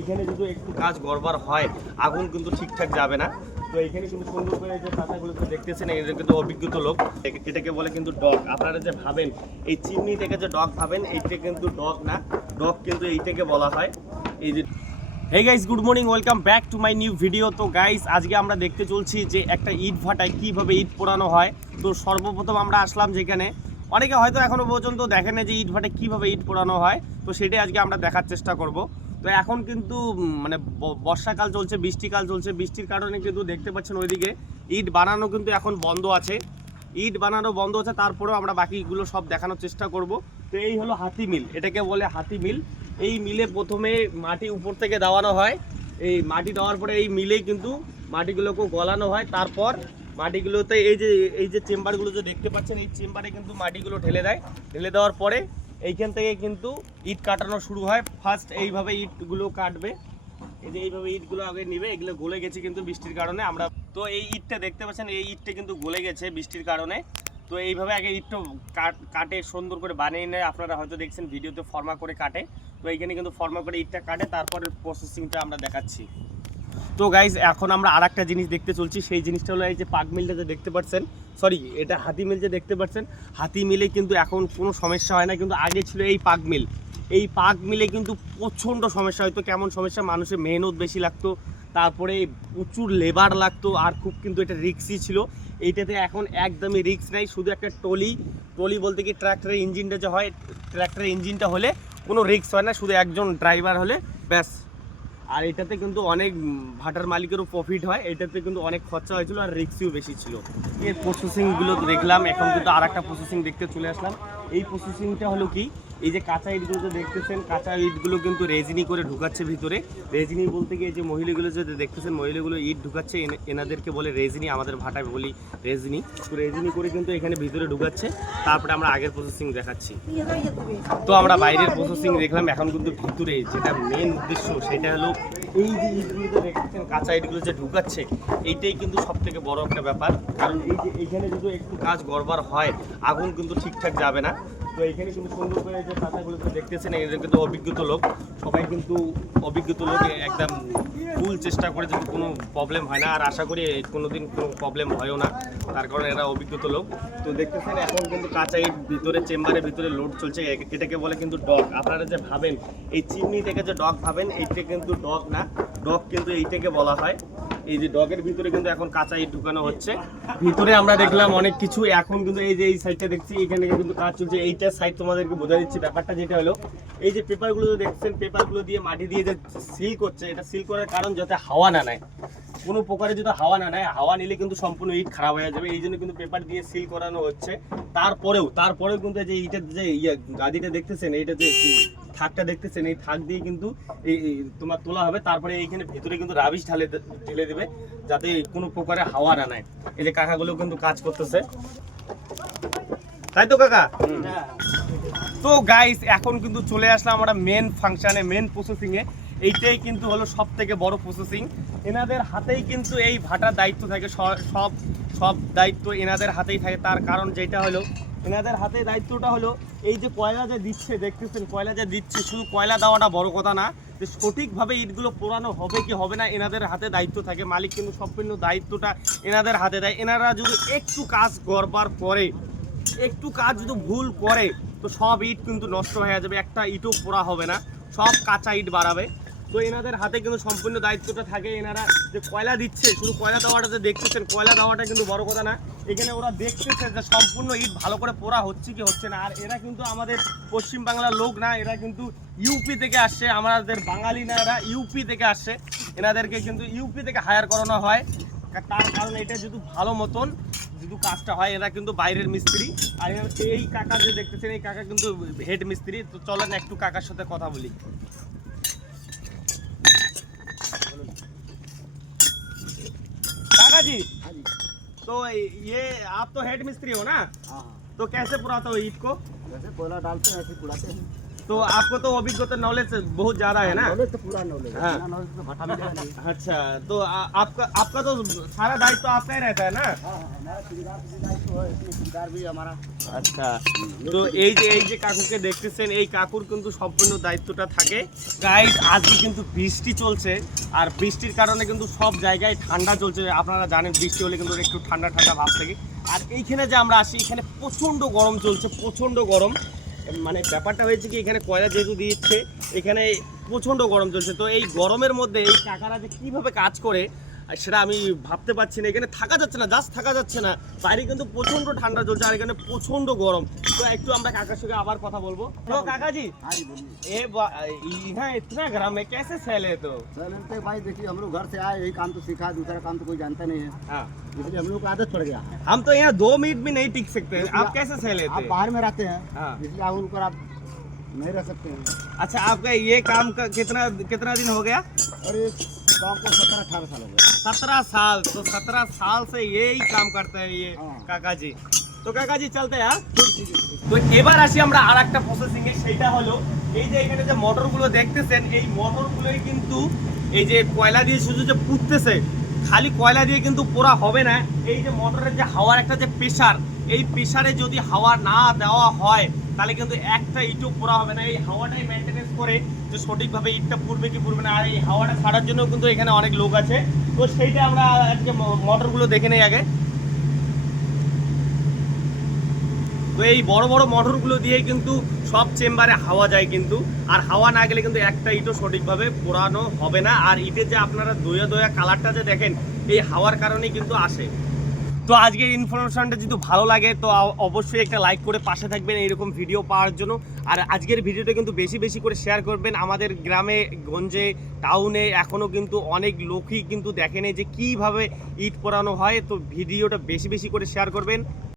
এখানে যদি একটু কাজ গড়বড় হয় আগুন কিন্তু ঠিকঠাক যাবে না। তো এখানে কিন্তু সুন্দর করে যে পাতাগুলো দেখতেছেন এটা কিন্তু অভিজ্ঞত লোক, এটাকে বলে কিন্তু ডগ। আপনারা যে ভাবেন এই চিমনি থেকে যে ডগ ভাবেন, এইটা কিন্তু ডগ না, ডগ কিন্তু এইটাকে বলা হয়। এই যে hey guys, good morning, welcome back to my new video. তো গাইস আজকে আমরা দেখতে চলছি যে একটা ইট ভাটায় কীভাবে ইট পোড়ানো হয়। তো সর্বপ্রথম আমরা আসলাম যেখানে অনেকে হয়তো এখনও পর্যন্ত দেখেন না যে ইট ভাটায় কীভাবে ইট পোড়ানো হয়। তো সেটাই আজকে আমরা দেখার চেষ্টা করব। তো এখন কিন্তু মানে বর্ষাকাল চলছে, বৃষ্টিকাল চলছে, বৃষ্টির কারণে কিন্তু দেখতে পাচ্ছেন ওইদিকে ইট বানানো কিন্তু এখন বন্ধ আছে, ইট বানানো বন্ধ আছে। তারপরেও আমরা বাকিগুলো সব দেখানোর চেষ্টা করব। তো এই হলো হাতি মিল, এটাকে বলে হাতি মিল। এই মিলে প্রথমে মাটি উপর থেকে দেওয়ানো হয়, এই মাটি দেওয়ার পরে এই মিলেই কিন্তু মাটিগুলোকে গলানো হয়। তারপর মাটিগুলোতে এই যে চেম্বারগুলো যে দেখতে পাচ্ছেন, এই চেম্বারে কিন্তু মাটিগুলো ঢেলে দেয়। ঢেলে দেওয়ার পরে এইখান থেকে কিন্তু ইট কাটানো শুরু হয়। ফার্স্ট এইভাবে ইটগুলো কাটবে, এই যে এইভাবে ইটগুলো আগে নিবে। এগুলো গলে গেছে কিন্তু বৃষ্টির কারণে। আমরা তো এই ইটটা দেখতে পাচ্ছেন, এই ইটটা কিন্তু গলে গেছে বৃষ্টির কারণে। তো এইভাবে আগে ইটটা কাটে সুন্দর করে বানিয়ে নেয়। আপনারা হয়তো দেখছেন ভিডিওতে ফর্মা করে কাটে। তো এইখানে কিন্তু ফর্মা করে ইটটা কাটে, তারপরে প্রসেসিংটা আমরা দেখাচ্ছি। তো গাইজ এখন আমরা আর একটা জিনিস দেখতে চলছি, সেই জিনিসটা হলো এই যে পাক মিলটা যে দেখতে পাচ্ছেন, সরি এটা হাতি মিল যে দেখতে পাচ্ছেন। হাতি মিলে কিন্তু এখন কোনো সমস্যা হয় না, কিন্তু আগে ছিল এই পাক মিল। এই পাক মিলে কিন্তু প্রচণ্ড সমস্যা হয়তো। কেমন সমস্যা, মানুষের মেহনত বেশি লাগতো, তারপরে প্রচুর লেবার লাগতো, আর খুব কিন্তু এটা রিক্সই ছিল। এইটাতে এখন একদমই রিক্স নাই, শুধু একটা টলি বলতে কি ট্র্যাক্টরের ইঞ্জিনটা যে হয়, ট্র্যাক্টরের ইঞ্জিনটা হলে কোনো রিক্স হয় না, শুধু একজন ড্রাইভার হলে ব্যাস। আর এটাতে কিন্তু অনেক ভাটার মালিকেরও প্রফিট হয়, এটাতে কিন্তু অনেক খরচা হয়েছিল আর রিক্সিও বেশি ছিল। এর প্রসেসিংগুলো দেখলাম, এখন কিন্তু আর একটা প্রসেসিং দেখতে চলে আসলাম। এই প্রসেসিংটা হলো কি, এই যে কাঁচা ইটগুলো যে দেখতেছেন, কাঁচা ইটগুলো কিন্তু রেজিনি করে ঢুকাচ্ছে ভিতরে। রেজিনি বলতে গিয়ে যে মহিলাগুলো যে দেখতেছেন, মহিলাগুলো ইট ঢুকাচ্ছে, এনাদেরকে বলে রেজিনি, আমাদের ভাটায় বলি রেজিনি। তো রেজিনি করে কিন্তু এখানে ভিতরে ঢুকাচ্ছে। তারপরে আমরা আগের প্রসেসিং দেখাচ্ছি। তো আমরা বাইরের প্রসেসিং দেখলাম, এখন কিন্তু ভিতরে যেটা মেন উদ্দেশ্য সেটা হলো এই যে ইটগুলো যে দেখতেছেন, কাঁচা ইটগুলো যে ঢুকাচ্ছে, এইটাই কিন্তু সব থেকে বড় একটা ব্যাপার। কারণ এই যে এইখানে যদি একটু কাজ গড়বড় হয় আগুন কিন্তু ঠিকঠাক যাবে না। তো এখানে কিন্তু সুন্দর করে যে পাতাগুলো দেখতেছেন, এদের কিন্তু অভিজ্ঞত লোক, সবাই কিন্তু অভিজ্ঞত লোক, একদম ফুল চেষ্টা করে যদি কোনো প্রবলেম হয় না। আর আশা করি কোনোদিন কোনো প্রবলেম হয়ও না, তার কারণে এরা অভিজ্ঞত লোক। তো দেখতেছেন এখন কিন্তু কাঁচা ইট ভিতরে চেম্বারের ভিতরে লোড চলছে, এটাকে বলে কিন্তু ডগ। আপনারা যে ভাবেন এই চিমনি থেকে যে ডগ ভাবেন, এইটা কিন্তু ডগ না, ডগ কিন্তু এইটাকে বলা হয়। এই যে ডগের ভিতরে কিন্তু এখন কাঁচা ইট ঢুকানো হচ্ছে। ভিতরে আমরা দেখলাম অনেক কিছু। এখন কিন্তু এই যে এই সাইডটা দেখছি, এখানে কিন্তু কাজ চলছে। এইটা সাইড তোমাদেরকে বোঝা দিচ্ছি ব্যাপারটা, যেটা হলো এই যে পেপারগুলো দেখছেন, পেপারগুলো দিয়ে মাটি দিয়ে যে সিল করছে, এটা সিল করার কারণ যাতে হাওয়া না নেয়, কোনো প্রকারে যদি হাওয়া না নেয়, হাওয়া নিলে কিন্তু সম্পূর্ণ ইট খারাপ হয়ে যাবে। এই জন্য কিন্তু পেপার দিয়ে সিল করানো হচ্ছে। তারপরেও কিন্তু যে ইটের যে গাদিটা দেখতেছেন, এইটা যে থাকটা দেখতেছেন, এই থাক দিয়ে কিন্তু এই তোমার তোলা হবে। তারপরে এইখানে ভেতরে কিন্তু রাবিশ ঢেলে দেবে, যাতে কোনো প্রকারে হাওয়া না নেয়। এই যে কাকাগুলো কিন্তু কাজ করতেছে, তাই তো কাকা? তো গাইস এখন কিন্তু চলে আসলাম আমরা মেন ফাংশনে, মেন প্রসেসিংয়ে। এইটাই কিন্তু হলো সব থেকে বড় প্রসেসিং। এনাদের হাতেই কিন্তু এই ভাটার দায়িত্ব থাকে, সব দায়িত্ব এনাদের হাতেই থাকে। তার কারণ যেটা হলো, এনাদের হাতে দায়িত্বটা হলো এই যে কয়লা যে দিচ্ছে, দেখতেছেন কয়লা যে দিচ্ছে, শুধু কয়লা দেওয়াটা বড় কথা না, যে সঠিকভাবে ইটগুলো পোড়ানো হবে কি হবে না, এনাদের হাতে দায়িত্ব থাকে। মালিক কিন্তু সম্পূর্ণ দায়িত্বটা এনাদের হাতে দেয়। এনারা যদি একটু কাজ করবার পরে, একটু কাজ যদি ভুল করে, তো সব ইট কিন্তু নষ্ট হয়ে যাবে, একটা ইটও পোড়া হবে না, সব কাঁচা ইট বাড়াবে। তো এনাদের হাতে কিন্তু সম্পূর্ণ দায়িত্বটা থাকে। এনারা যে কয়লা দিচ্ছে, শুধু কয়লা দেওয়াটা যে দেখতেছেন, কয়লা দেওয়াটা কিন্তু বড় কথা না, এখানে ওরা দেখতেছে যে সম্পূর্ণ ইট ভালো করে পোড়া হচ্ছে কি হচ্ছে না। আর এরা কিন্তু আমাদের পশ্চিমবাংলার লোক না, এরা কিন্তু ইউপি থেকে আসছে, আমাদের বাঙালি না, এরা ইউপি থেকে আসছে। এনাদেরকে কিন্তু ইউপি থেকে হায়ার করানো হয়। তার কারণ এটা যদি ভালো মতন যদি কাজটা হয়, এরা কিন্তু বাইরের মিস্ত্রি। আর এই কাকা যে দেখতেছেন, এই কাকা কিন্তু হেড মিস্ত্রি। তো চলেন একটু কাকার সাথে কথা বলি। काका जी, तो ये आप तो हेड मिस्त्री हो ना? तो कैसे पुराते हो ईट को? जैसे कोयला डालते हैं ऐसे पुड़ाते हैं। तो आपको तो अभिज्ञता नॉलेज बहुत ज्यादा है ना? नॉलेज तो पूरा नॉलेज है, हाँ। बिना नॉलेज तो भट्टा मिलेगा नहीं। अच्छा, तो आपका आपका तो सारा दायित्व आपका ही रहता है ना? हाँ, हमारा ठेकेदार तो है, इसमें ठेकेदार भी हमारा। আচ্ছা, তো এই যে কাকুকে দেখতেছেন, এই কাকুর কিন্তু সম্পূর্ণ দায়িত্বটা থাকে। গাইস, আজকে কিন্তু বৃষ্টি চলছে, আর বৃষ্টির কারণে কিন্তু সব জায়গায় ঠান্ডা চলছে। আপনারা জানেন বৃষ্টি হলে কিন্তু একটু ঠান্ডা ঠান্ডা ভাব থাকে। আর এইখানে যে আমরা আসি, এখানে প্রচণ্ড গরম চলছে, প্রচণ্ড গরম। মানে ব্যাপারটা হয়েছে কি, এখানে কয়লা যেহেতু দিচ্ছে, এখানে প্রচণ্ড গরম চলছে। তো এই গরমের মধ্যে এই কাকারা যে কীভাবে কাজ করে সেটা আমি ভাবতে পারছি না। এখানে থাকা যাচ্ছে না, জাস্ট থাকা যাচ্ছে না। বাইরে কিন্তু প্রচণ্ড ঠান্ডা চলছে, আর এখানে প্রচণ্ড গরম। তো একটু আমরা কাকার সঙ্গে আবার কথা বলবো। তো কাকাজি, हाँ जी बोलिए। यहाँ इतना गरम है, कैसे सहले? तो चलते भाई देखिए, हम लोग घर से आए, यही काम तो सीखा है, दूसरा काम तो कोई जानता नहीं है, हाँ, इसलिए हम लोग को आदत पड़ गया। हम तो यहाँ 2 मिनट भी नहीं टिक सकते। आप कैसे सह लेते आप हैं? बाहर में रहते हैं, हाँ। इसलिए आप ऊपर आप नहीं रह सकते हैं। अच्छा, आपका ये काम का कितना दिन हो गया? और ये काम को 17-18 साल हो गया। 17 साल। तो 17 साल से यही काम करते हैं ये हाँ। কাকা জি। তো কাকা জি, চলতে হ্যাঁ। তো এবার আসি আমরা আর একটা প্রসেসিং এ, সেটা হলো এই যে এখানে যে মোটরগুলো দেখতেছেন, এই মোটরগুলোই কিন্তু এই যে কয়লা দিয়ে শুধু যে পুড়তেছে, খালি কয়লা দিয়ে কিন্তু পোড়া হবে না। এই যে মোটরের যে হাওয়ার একটা যে প্রেসার, এই প্রেসারে যদি হাওয়া না দেওয়া হয় তাহলে কিন্তু একটা ইটও পোড়া হবে না। এই হাওয়াটাই মেনটেনেন্স করে যে সঠিকভাবে ইটটা পুড়বে কি পুড়বে না। আর এই হাওয়াটা ছাড়ার জন্য কিন্তু এখানে অনেক লোক আছে। তো সেইটা আমরা আজকে মোটরগুলো দেখে নেই আগে। তো এই বড় বড় মোটরগুলো দিয়ে কিন্তু সব চেম্বারে হাওয়া যায় কিন্তু, আর হাওয়া না গেলে কিন্তু একটা ইটও সঠিকভাবে পোড়ানো হবে না। আর ইটের যে আপনারা দয়া দয়া কালারটা যে দেখেন, এই হাওয়ার কারণেই কিন্তু আসে। তো আজকের ইনফরমেশনটা যদি ভালো লাগে তো অবশ্যই একটা লাইক করে পাশে থাকবেন এইরকম ভিডিও পাওয়ার জন্য। আর আজকের ভিডিওটা কিন্তু বেশি বেশি করে শেয়ার করবেন। আমাদের গ্রামে গঞ্জে টাউনে এখনও কিন্তু অনেক লোকই কিন্তু দেখেনি যে কীভাবে ইট পোড়ানো হয়। তো ভিডিওটা বেশি বেশি করে শেয়ার করবেন।